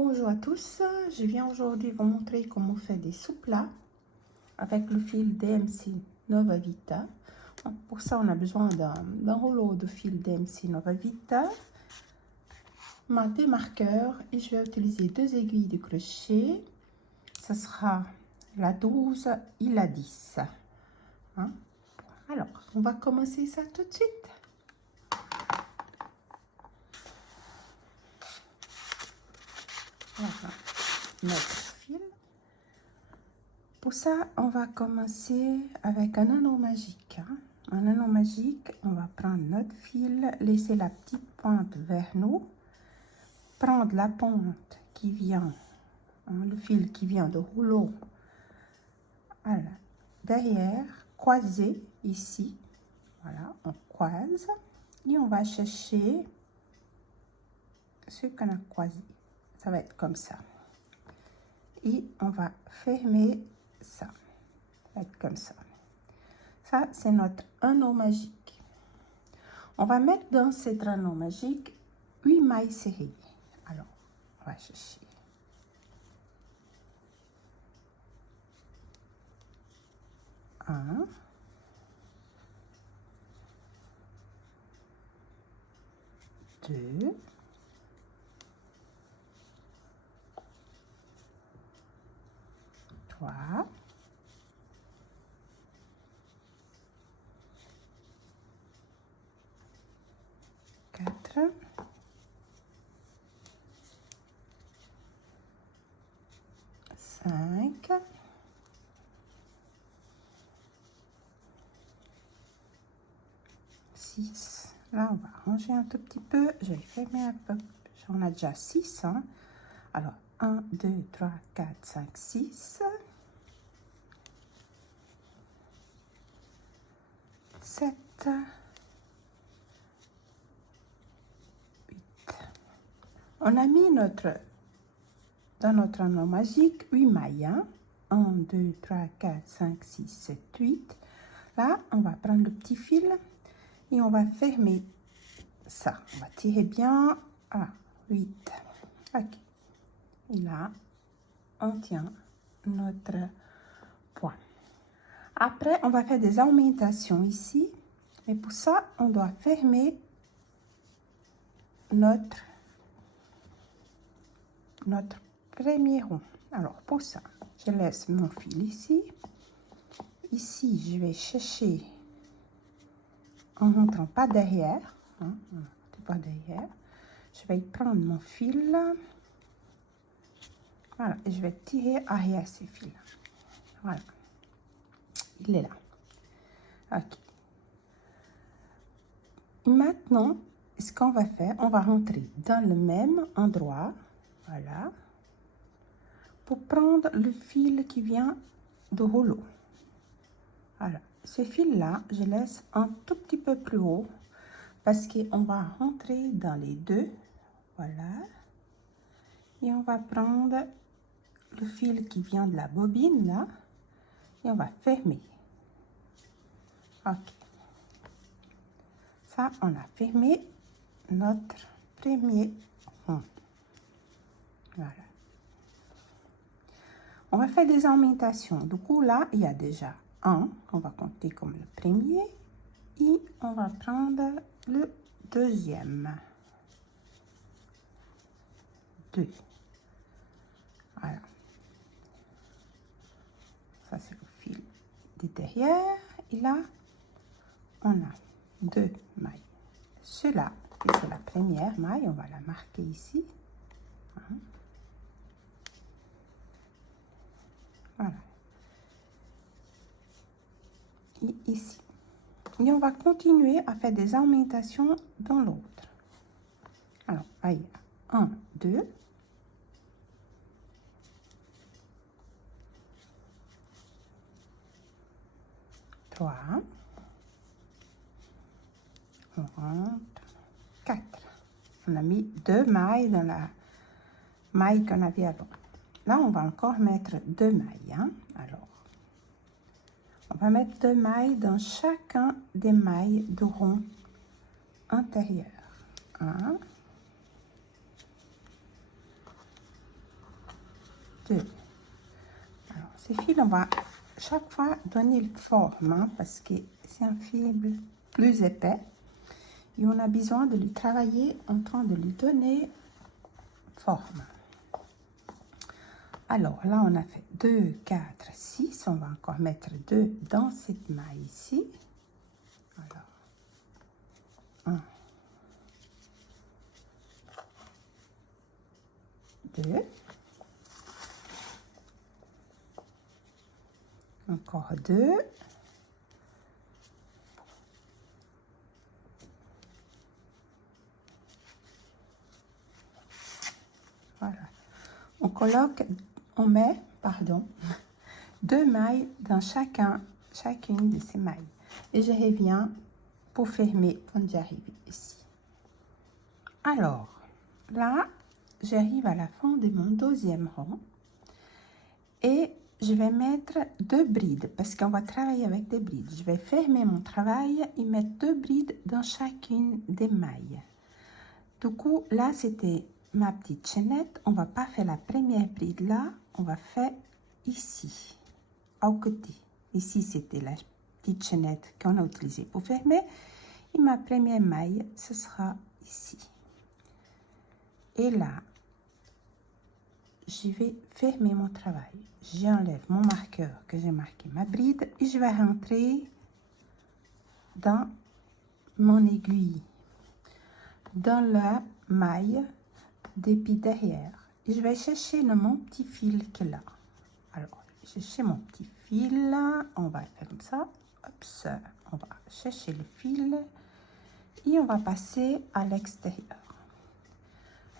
Bonjour à tous, je viens aujourd'hui vous montrer comment faire des sous-plats avec le fil DMC Nova Vita. Pour ça, on a besoin d'un rouleau de fil DMC Nova Vita, ma démarqueur et je vais utiliser deux aiguilles de crochet. Ce sera la 12 et la 10. Hein? Alors, on va commencer ça tout de suite. Voilà, notre fil. Pour ça, on va commencer avec un anneau magique. Un anneau magique, on va prendre notre fil, laisser la petite pointe vers nous, prendre la pointe qui vient, le fil qui vient de rouleau, voilà, derrière, croiser ici, voilà, on croise et on va chercher ce qu'on a croisé. Ça va être comme ça. Et on va fermer ça. Ça va être comme ça. Ça, c'est notre anneau magique. On va mettre dans cet anneau magique 8 mailles serrées. Alors, on va chercher. Un. Deux. Trois. 4, 5, 6. Là, on va ranger un tout petit peu. Je vais fermer un peu. On a déjà 6. Hein. Alors, 1, 2, 3, 4, 5, 6. 7. 8. On a mis dans notre anneau magique 8 mailles. Hein? 1, 2, 3, 4, 5, 6, 7, 8. Là, on va prendre le petit fil et on va fermer ça. On va tirer bien. Ah, 8. Ok. Et là, on tient notre point. Après, on va faire des augmentations ici. Mais pour ça, on doit fermer notre premier rond. Alors, pour ça, je laisse mon fil ici. Ici, je vais chercher en rentrant pas derrière. Hein, pas derrière. Je vais prendre mon fil. Voilà, et je vais tirer arrière ces fils. Voilà. Il est là. Ok. Maintenant, ce qu'on va faire, on va rentrer dans le même endroit. Voilà. Pour prendre le fil qui vient de rouleau. Voilà. Ce fil-là, je laisse un tout petit peu plus haut parce qu'on va rentrer dans les deux. Voilà. Et on va prendre le fil qui vient de la bobine, là. Et on va fermer. Ok. Ça, on a fermé notre premier rond. Voilà. On va faire des augmentations. Du coup, là, il y a déjà un. On va compter comme le premier. Et on va prendre le deuxième. 2. Voilà. Ça, c'est le fil de derrière. Et là, on a 2 mailles. Cela, c'est la première maille. On va la marquer ici. Hein. Voilà. Et ici. Et on va continuer à faire des augmentations dans l'autre. Alors, là, il y a 1, 2. 3. On rentre. 4. On a mis 2 mailles dans la maille qu'on avait avant. Là, on va encore mettre 2 mailles. Hein? Alors, on va mettre 2 mailles dans chacun des mailles de rond intérieur. 1. 2. Alors, ces fils, on va chaque fois donner le forme, hein, parce que c'est un fil plus épais. Et on a besoin de lui travailler en train de lui donner forme. Alors, là, on a fait 2, 4, 6. On va encore mettre 2 dans cette maille ici. Alors, 1, 2. Encore 2. Voilà. On colloque, on met, pardon, 2 mailles dans chacune de ces mailles. Et je reviens pour fermer quand j'arrive ici. Alors, là, j'arrive à la fin de mon deuxième rang. Et je vais mettre 2 brides parce qu'on va travailler avec des brides. Je vais fermer mon travail et mettre 2 brides dans chacune des mailles. Du coup, là, c'était ma petite chaînette. On va pas faire la première bride là. On va faire ici, au côté. Ici, c'était la petite chaînette qu'on a utilisée pour fermer. Et ma première maille, ce sera ici. Et là, je vais fermer mon travail. J'enlève mon marqueur que j'ai marqué ma bride et je vais rentrer dans mon aiguille, dans la maille des pieds derrière. Et je vais chercher mon petit fil qui est là. Alors, chercher mon petit fil, on va faire comme ça. Hop, on va chercher le fil et on va passer à l'extérieur.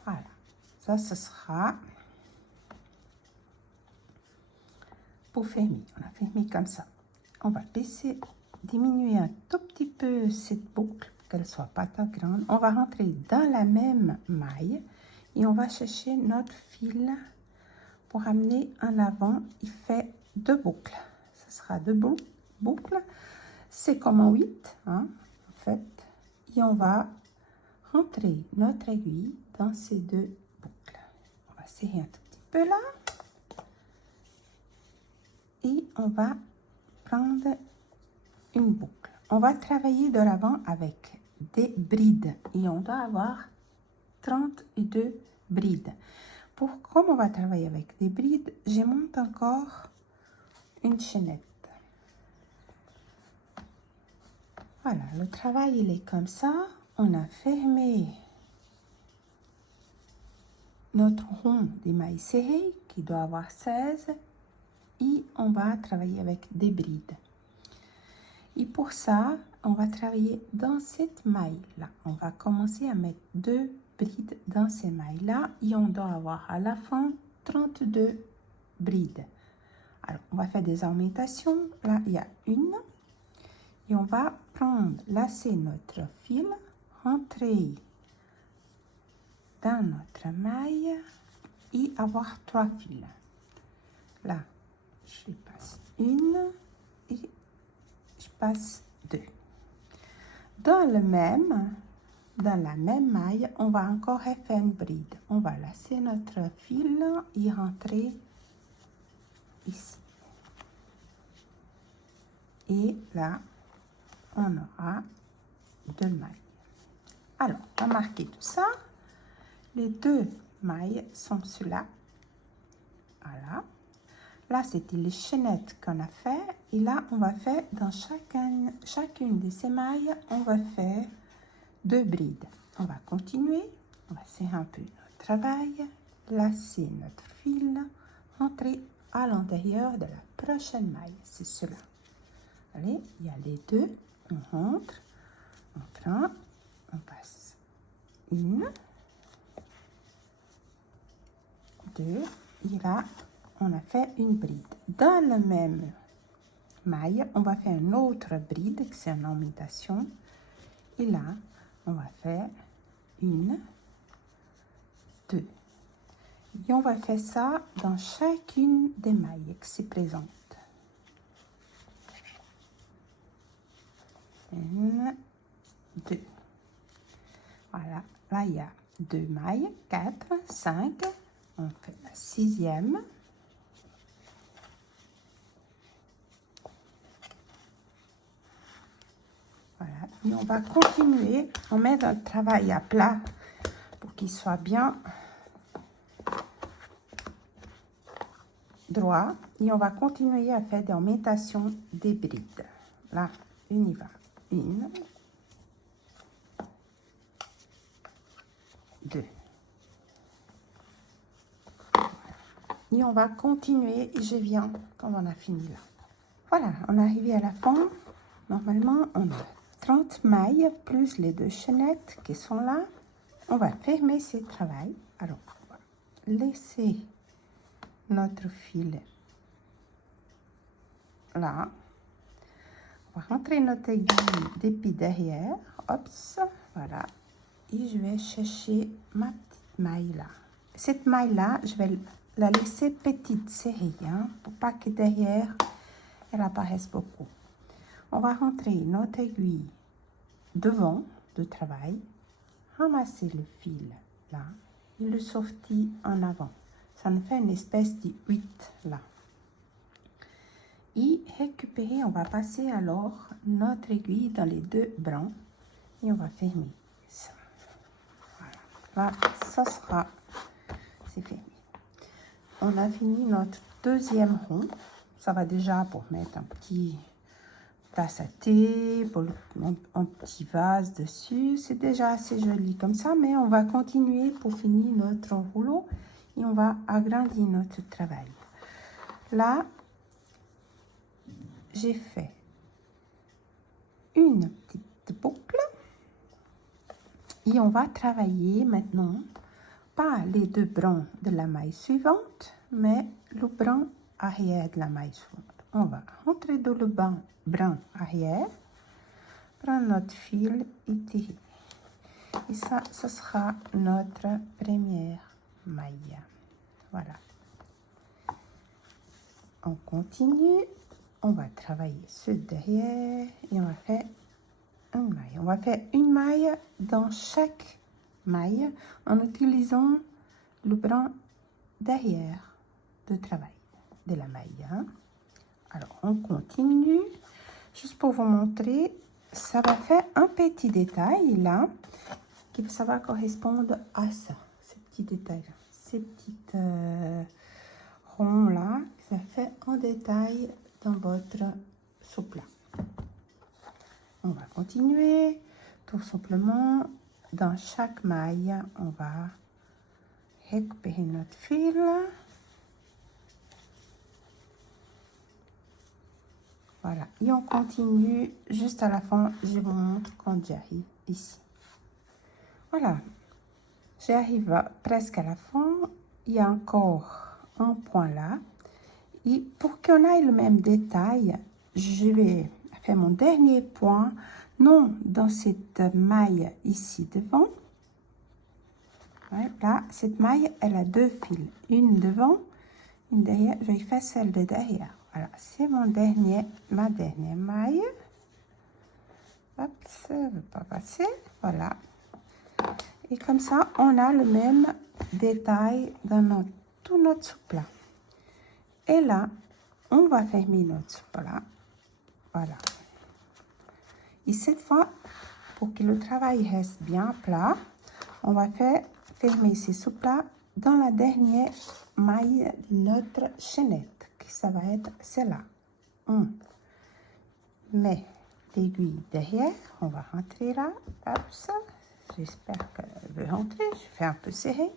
Voilà, ça ce sera pour fermer. On a fermé comme ça. On va baisser, diminuer un tout petit peu cette boucle, qu'elle soit pas trop grande. On va rentrer dans la même maille et on va chercher notre fil pour amener en avant. Il fait 2 boucles. Ce sera 2 boucles. C'est comme un 8, hein, en fait. Et on va rentrer notre aiguille dans ces 2 boucles. On va serrer un tout petit peu là. Et on va prendre une boucle. On va travailler de l'avant avec des brides et on doit avoir 32 brides. Comme on va travailler avec des brides, je monte encore une chaînette. Voilà, le travail il est comme ça. On a fermé notre rond des mailles serrées qui doit avoir 16 et on va travailler avec des brides. Et pour ça, on va travailler dans cette maille-là. On va commencer à mettre 2 brides dans ces mailles-là et on doit avoir à la fin 32 brides. Alors, on va faire des augmentations. Là, il y a une. Et on va prendre, lasser notre fil, rentrer dans notre maille et avoir 3 fils. Là, je passe une et je passe 2. Dans la même maille, on va encore faire une bride. On va lasser notre fil et rentrer ici. Et là, on aura 2 mailles. Alors, on va marquer tout ça. Les 2 mailles sont ceux-là. Voilà. Là, c'était les chaînettes qu'on a fait. Et là, on va faire dans chacune de ces mailles, on va faire 2 brides. On va continuer. On va serrer un peu notre travail. Lasser notre fil. Rentrer à l'intérieur de la prochaine maille. C'est cela. Allez, il y a les 2. On rentre. On prend. On passe une. 2. Et là, on a fait une bride. Dans la même maille, on va faire une autre bride, c'est une augmentation. Et là, on va faire une, 2. Et on va faire ça dans chacune des mailles qui se présentent. Une, 2. Voilà, là il y a 2 mailles, 4, 5. On fait la 6e. Voilà, et on va continuer. On met notre travail à plat pour qu'il soit bien droit. Et on va continuer à faire des augmentations des brides. Là, on y va. 1, 2. Et on va continuer. Et je viens quand on a fini là. Voilà, on est arrivé à la fin. Normalement, on a 30 mailles plus les 2 chaînettes qui sont là. On va fermer ce travail. Alors, on va laisser notre fil là. On va rentrer notre aiguille d'épi derrière. Hop, voilà. Et je vais chercher ma petite maille là. Cette maille là, je vais la laisser petite serrée, hein, pour pas que derrière, elle apparaisse beaucoup. On va rentrer notre aiguille devant de travail, ramasser le fil là et le sortir en avant. Ça nous fait une espèce de 8 là. Et récupérer, on va passer alors notre aiguille dans les 2 brins et on va fermer ça. Voilà, là, ça sera, c'est fermé. On a fini notre deuxième rond. Ça va déjà pour mettre un petit tasse à thé, pour un petit vase dessus. C'est déjà assez joli comme ça, mais on va continuer pour finir notre rouleau et on va agrandir notre travail. Là, j'ai fait une petite boucle et on va travailler maintenant pas les 2 brins de la maille suivante, mais le brin arrière de la maille suivante. On va rentrer dans le brin arrière, prendre notre fil et tirer. Et ça, ce sera notre première maille. Voilà. On continue. On va travailler ce derrière et on va faire une maille. On va faire une maille dans chaque maille en utilisant le brin derrière de travail de la maille. Hein. Alors, on continue. Juste pour vous montrer, ça va faire un petit détail là, qui ça va correspondre à ça, ces petits détails là, ces petites ronds là, ça fait un détail dans votre soupe là. On va continuer, tout simplement, dans chaque maille, on va récupérer notre fil. Voilà, et on continue juste à la fin, je vous montre quand j'arrive ici. Voilà, j'arrive presque à la fin, il y a encore un point là. Et pour qu'on ait le même détail, je vais faire mon dernier point, non dans cette maille ici devant. Ouais, là, cette maille, elle a 2 fils, une devant, une derrière. Je vais faire celle de derrière. Voilà, c'est ma dernière maille. Hop, ça ne veut pas passer. Voilà. Et comme ça, on a le même détail dans tout notre soupe là. Et là, on va fermer notre soupe là. Voilà. Et cette fois, pour que le travail reste bien plat, on va faire fermer ces soupes là dans la dernière maille de notre chaînette. Ça va être celle-là. On met l'aiguille derrière. On va rentrer là. Hop, ça. J'espère qu'elle veut rentrer. Je fais un peu serré.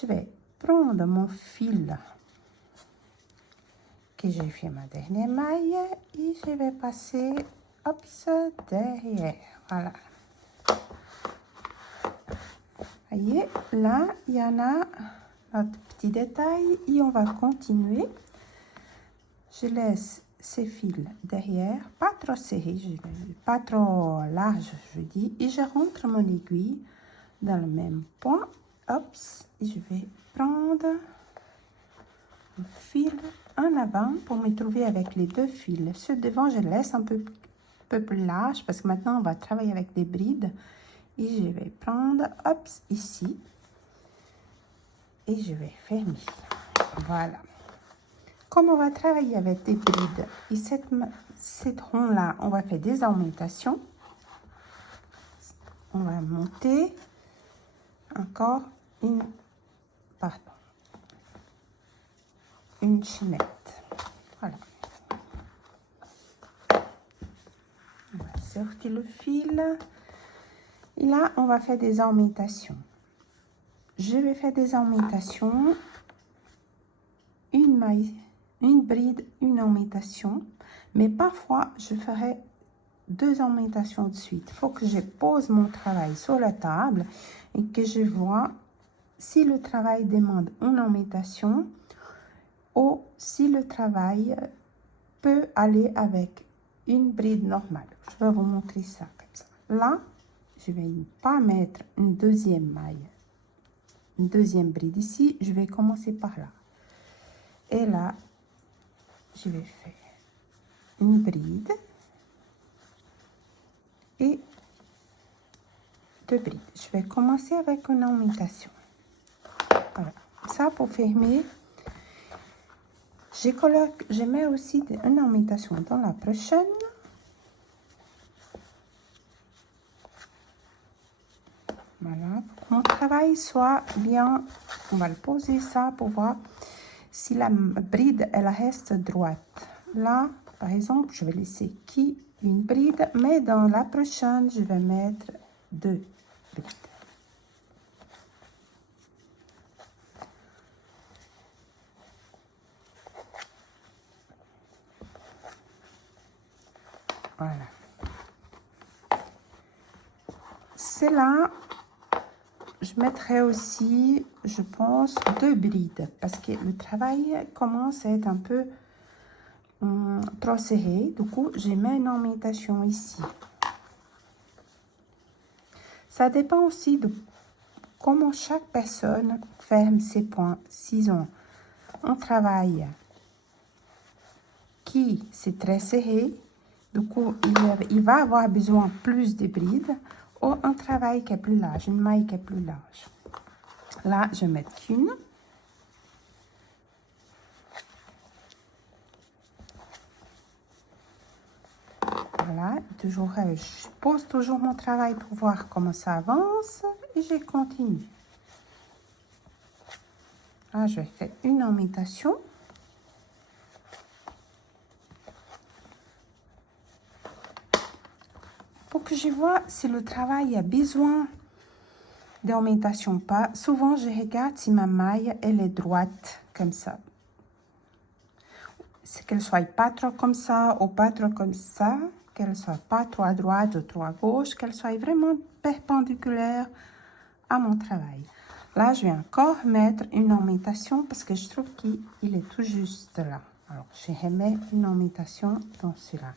Je vais prendre mon fil que j'ai fait ma dernière maille et je vais passer hop ça derrière. Voilà. Voyez, là, il y en a notre petit détail et on va continuer. Je laisse ces fils derrière, pas trop serré, pas trop large, je dis, et je rentre mon aiguille dans le même point. Hop, et je vais prendre le fil en avant pour me trouver avec les 2 fils. Ceux devant, je laisse un peu plus large parce que maintenant on va travailler avec des brides. Et je vais prendre, hop, ici, et je vais fermer. Voilà. Comme on va travailler avec des brides et cette rond là, on va faire des augmentations. on va monter encore une chaînette. Voilà. On va sortir le fil. Et là, on va faire des emmentations. Je vais faire des emmentations. Une maille, une bride, une emmentation. Mais parfois, je ferai 2 emmentations de suite. Il faut que je pose mon travail sur la table et que je vois si le travail demande une emmentation ou si le travail peut aller avec une bride normale. Je vais vous montrer ça comme ça. Là, je vais pas mettre une deuxième maille, une deuxième bride ici. Je vais commencer par là. Et là, je vais faire une bride et 2 brides. Je vais commencer avec une emmentation. Voilà. Ça, pour fermer, je mets aussi une emmentation dans la prochaine. Voilà. Pour que mon travail soit bien, on va le poser ça pour voir si la bride, elle reste droite. Là, par exemple, je vais laisser une bride, mais dans la prochaine, je vais mettre 2 brides. Voilà. C'est là, je mettrai aussi, je pense, 2 brides parce que le travail commence à être un peu trop serré. Du coup, je mets une emmentation ici. Ça dépend aussi de comment chaque personne ferme ses points. S'ils ont un travail qui c'est très serré, du coup, il va avoir besoin plus de brides ou un travail qui est plus large, une maille qui est plus large. Là, je vais mettre qu'une. Voilà, toujours, je pose toujours mon travail pour voir comment ça avance et je continue. Là, je vais faire une emmentation. Pour que je vois si le travail a besoin d'emmentation ou pas. Souvent, je regarde si ma maille, elle est droite, comme ça. C'est qu'elle soit pas trop comme ça ou pas trop comme ça. Qu'elle soit pas trop à droite ou trop à gauche. Qu'elle soit vraiment perpendiculaire à mon travail. Là, je vais encore mettre une emmentation parce que je trouve qu'il est tout juste là. Alors, je remets une emmentation dans celui-là.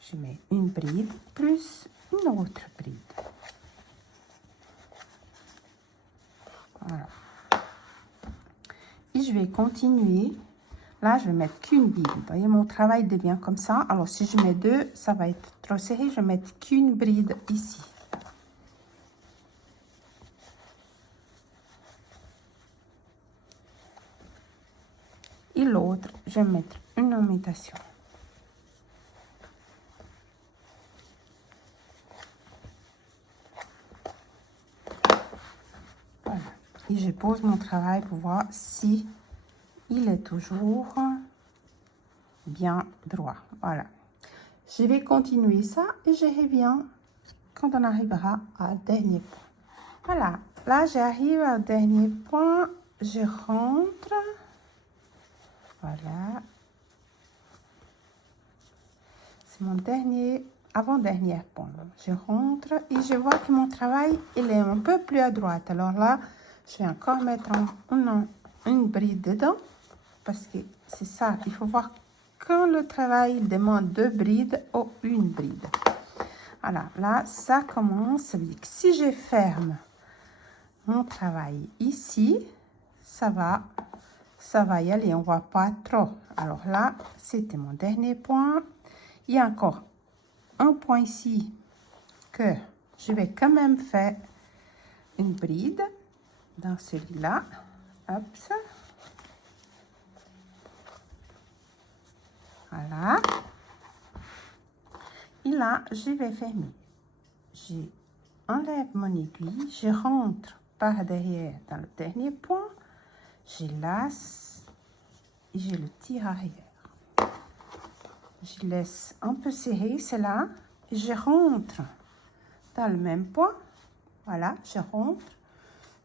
Je mets une bride plus une autre bride. Voilà. Et je vais continuer. Là, je vais mettre qu'une bride. Vous voyez, mon travail devient comme ça. Alors, si je mets 2, ça va être trop serré. Je vais mettre qu'une bride ici. Et l'autre, je vais mettre une emmentation. Voilà. Et je pose mon travail pour voir si il est toujours bien droit. Voilà. Je vais continuer ça et je reviens quand on arrivera au dernier point. Voilà. Là, j'arrive au dernier point. Je rentre. Voilà. C'est mon dernier, avant-dernier point. Je rentre et je vois que mon travail, il est un peu plus à droite. Alors là, je vais encore mettre une bride dedans. Parce que c'est ça, il faut voir quand le travail demande 2 brides ou une bride. Voilà, là, ça commence. Si je ferme mon travail ici, ça va y aller, on ne voit pas trop. Alors là, c'était mon dernier point. Il y a encore un point ici que je vais quand même faire une bride dans celui-là. Hop, ça. Voilà. Et là, je vais fermer. J'enlève mon aiguille, je rentre par derrière dans le dernier point, je lasse et je le tire arrière. Je laisse un peu serrer cela, et je rentre dans le même point. Voilà, je rentre,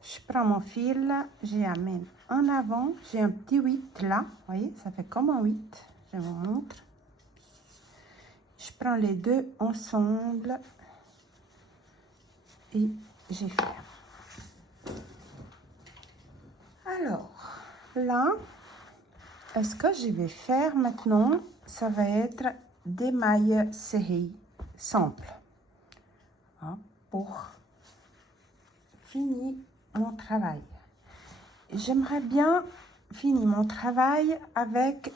je prends mon fil, j'amène en avant, j'ai un petit 8 là, vous voyez, ça fait comme un 8, je vous montre. Je prends les deux ensemble et j'ai ferme. Alors, là, ce que je vais faire maintenant, ça va être des mailles serrées simples, hein, pour finir mon travail. J'aimerais bien finir mon travail avec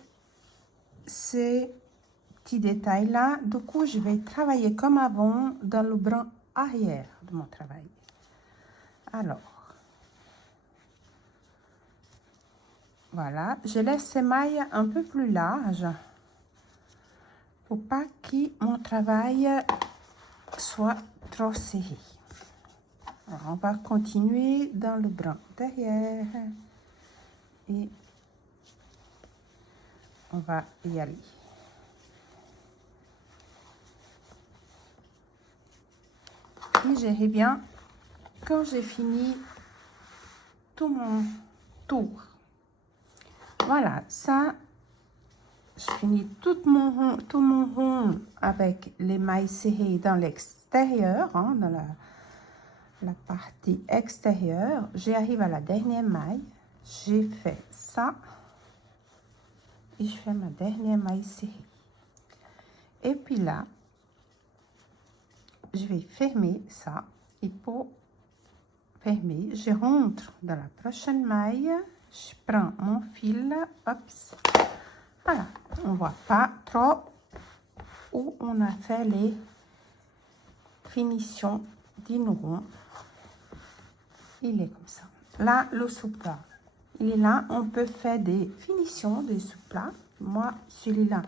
ces petits détails là. Du coup, je vais travailler comme avant dans le bras arrière de mon travail. Alors, voilà, je laisse ces mailles un peu plus larges pour pas que mon travail soit trop serré. Alors, on va continuer dans le bras derrière et on va y aller. Et je reviens quand j'ai fini tout mon tour. Voilà, ça, je finis tout mon rond avec les mailles serrées dans l'extérieur, hein, dans la partie extérieure. J'arrive à la dernière maille, j'ai fait ça et je fais ma dernière maille serrée. Et puis là, je vais fermer ça et pour fermer, je rentre dans la prochaine maille, je prends mon fil, hop, voilà, on voit pas trop où on a fait les finitions d'une rond. Il est comme ça. Là, le sous-plat, il est là, on peut faire des finitions de sous-plat. Moi, celui-là,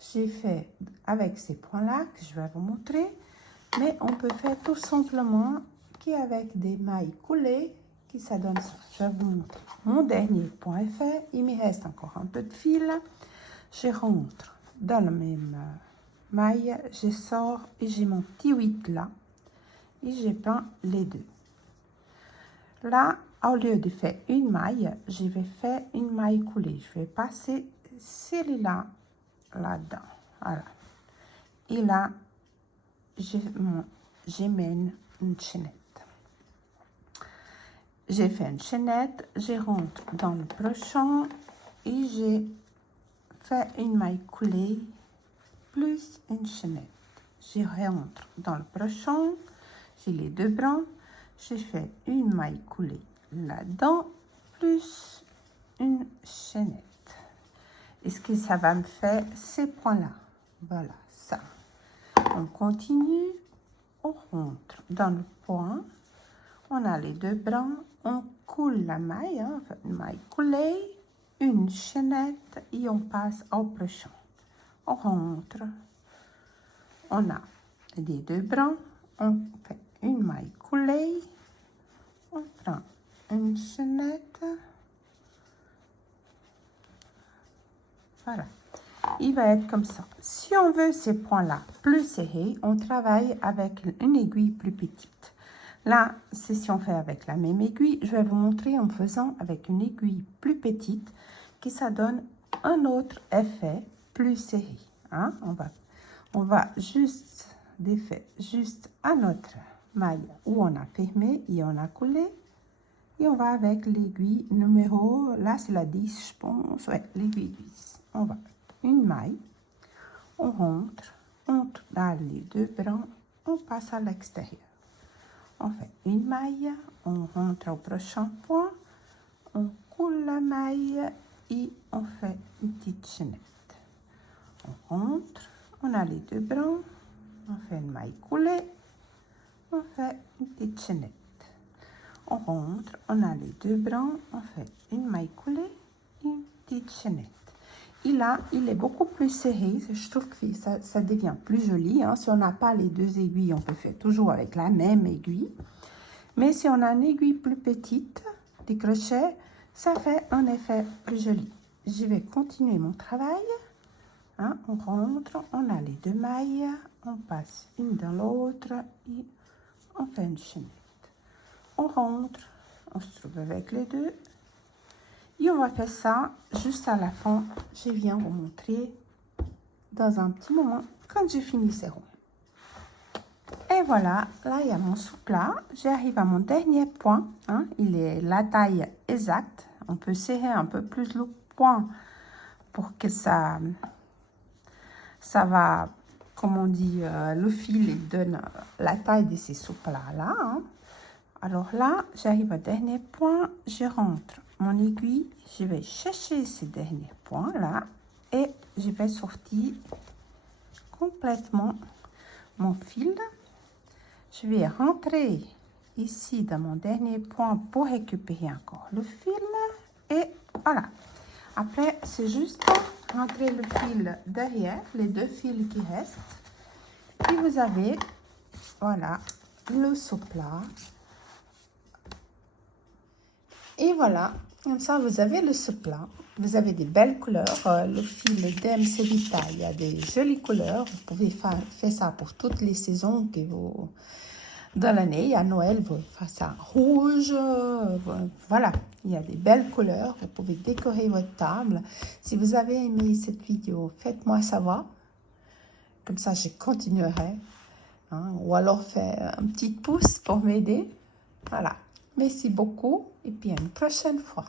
j'ai fait avec ces points-là que je vais vous montrer, mais on peut faire tout simplement qu'avec des mailles coulées, qui ça donne ça. Je vais vous montrer. Mon dernier point est fait, il me reste encore un peu de fil. Je rentre dans la même maille, je sors et j'ai mon petit 8 là, et je prends les deux. Là, au lieu de faire une maille, je vais faire une maille coulée. Je vais passer celui-là là-dedans. Voilà. Et là, je mène une chaînette. J'ai fait une chaînette, je rentre dans le prochain et j'ai fait une maille coulée plus une chaînette. Je rentre dans le prochain, j'ai les deux bras, je fais une maille coulée là-dedans plus une chaînette. Et ce que ça va me faire, ces points-là. Voilà, ça. On continue, on rentre dans le point, on a les deux bras, on coule la maille, hein, une maille coulée, une chaînette et on passe au prochain. On rentre, on a les deux bras, on fait une maille coulée, on prend une chaînette, voilà. Il va être comme ça. Si on veut ces points-là plus serrés, on travaille avec une aiguille plus petite. Là, c'est si on fait avec la même aiguille. Je vais vous montrer en faisant avec une aiguille plus petite, que ça donne un autre effet plus serré. Hein? On va juste défaire juste à notre maille où on a fermé et on a collé. Et on va avec l'aiguille numéro, là c'est la 10, je pense, ouais, l'aiguille 10. On va une maille, on rentre dans les deux bras, on passe à l'extérieur. On fait une maille, on rentre au prochain point, on coule la maille et on fait une petite chaînette. On rentre, on a les deux bras, on fait une maille coulée, on fait une petite chaînette. On rentre, on a les deux bras, on fait une maille coulée et une petite chaînette. il est beaucoup plus serré. Je trouve que ça devient plus joli. Hein. Si on n'a pas les deux aiguilles, on peut faire toujours avec la même aiguille. Mais si on a une aiguille plus petite, des crochets, ça fait un effet plus joli. Je vais continuer mon travail. Hein, on rentre, on a les deux mailles, on passe une dans l'autre et on fait une chaînette. On rentre, on se trouve avec les deux. Et on va faire ça juste à la fin. Je viens vous montrer dans un petit moment quand j'ai fini ces ronds. Et voilà, là il y a mon sous-plat. J'arrive à mon dernier point. Hein, il est la taille exacte. On peut serrer un peu plus le point pour que ça va, comme on dit, le fil il donne la taille de ces sous-plats-là. Hein. Alors là, j'arrive au dernier point, je rentre mon aiguille, je vais chercher ces derniers points-là et je vais sortir complètement mon fil. Je vais rentrer ici dans mon dernier point pour récupérer encore le fil et voilà. Après, c'est juste rentrer le fil derrière, les deux fils qui restent. Et vous avez, voilà, le sous-plat. Et voilà, comme ça, vous avez le sous-plat. Vous avez des belles couleurs. Le fil d'MC Vita, il y a des jolies couleurs. Vous pouvez faire ça pour toutes les saisons que vous... Dans l'année, à Noël, vous faites ça rouge. Voilà, il y a des belles couleurs. Vous pouvez décorer votre table. Si vous avez aimé cette vidéo, faites-moi savoir. Comme ça, je continuerai. Hein, ou alors, faites un petit pouce pour m'aider. Voilà. Merci beaucoup et puis à une prochaine fois.